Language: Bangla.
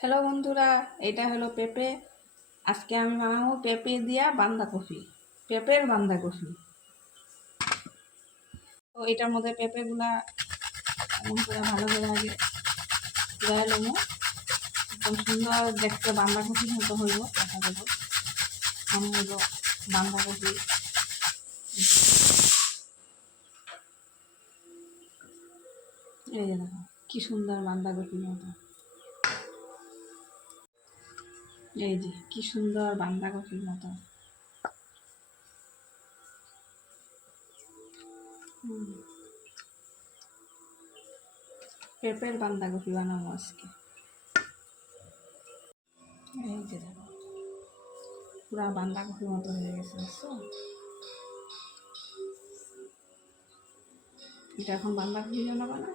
হ্যালো বন্ধুরা, এটা হলো পেঁপে। আজকে আমি বানাবো পেঁপে দিয়া বাঁধাকপি, পেঁপের বাঁধাকপি। তো এটার মধ্যে পেঁপেগুলা এমন করে ভালো করে আগে কুড়াই লমো, একদম সুন্দর দেখতে বাঁধাকপির মতো হইব। দেখা যাব মনে হইব বাঁধাকপি। এই যে দেখো কি সুন্দর বাঁধাকপির মতো, এই যে কি সুন্দর বাঁধাকপির মতো। পেঁপের বাঁধাকপি বানাবো আজকে। এই যে দেখো পুরা বাঁধাকপির মতো হয়ে গেছে, বুঝছো? এটা এখন বাঁধাকপি বানাবো না,